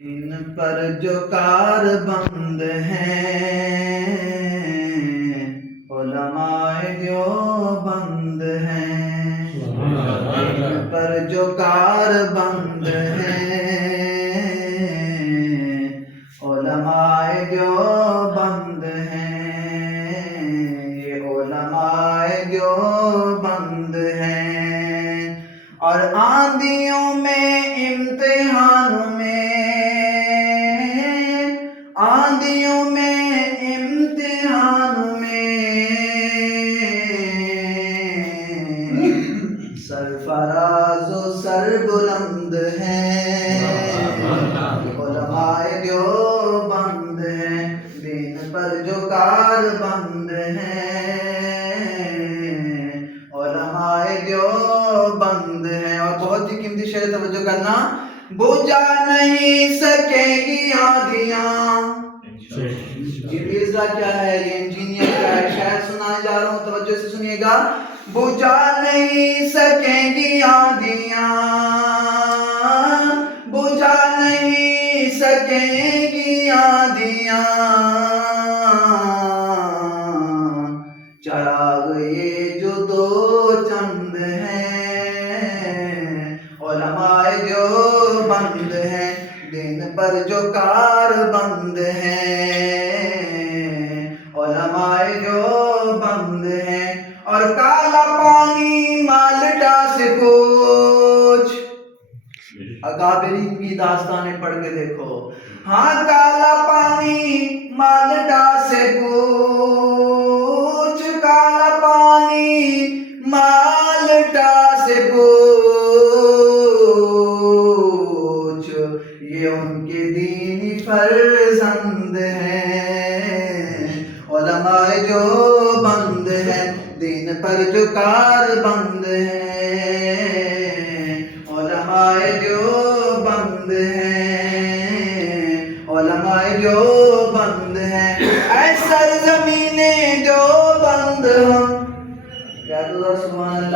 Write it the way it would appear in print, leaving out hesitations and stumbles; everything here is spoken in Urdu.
ان پر جو کار بند ہیں علماء دیوبند ہیں، ان پر جو کار بند ہیں علماء دیوبند ہیں، یہ علماء دیوبند ہیں، اور آندھیوں میں امتحانوں میں آندھیوں میں امتحان میں سرفراز و سر بلند ہیں، علماء دیوبند ہیں، دین پر جو کار بند ہیں علماء دیوبند ہیں۔ اور بہت ہی قیمتی شعر، توجہ کرنا، بجھا نہیں سکے گی آندھیاں۔ کیا ہے یہ انجینئر کا ہے، شاید سنانے جا رہا ہوں، توجہ سے سنیے گا۔ بجھا نہیں سکیں گی آندھیاں، بجھا نہیں سکیں گی آندھیاں، چراغ یہ جو دو چند ہیں علماء دیوبند ہیں، دین پر جو کار بند ہیں علماء دیوبند ہیں۔ اور کالا پانی مالٹا سے پوچھ، اکابرین کی داستانیں پڑھ کے دیکھو، ہاں کالا پانی مالٹا سے پوچھ، کالا پانی مالٹا سے پوچھ، یہ ان کے دینی فرزند ہیں، علماء دیوبند ہیں، دین پر جو کار بند ہیں علماء دیوبند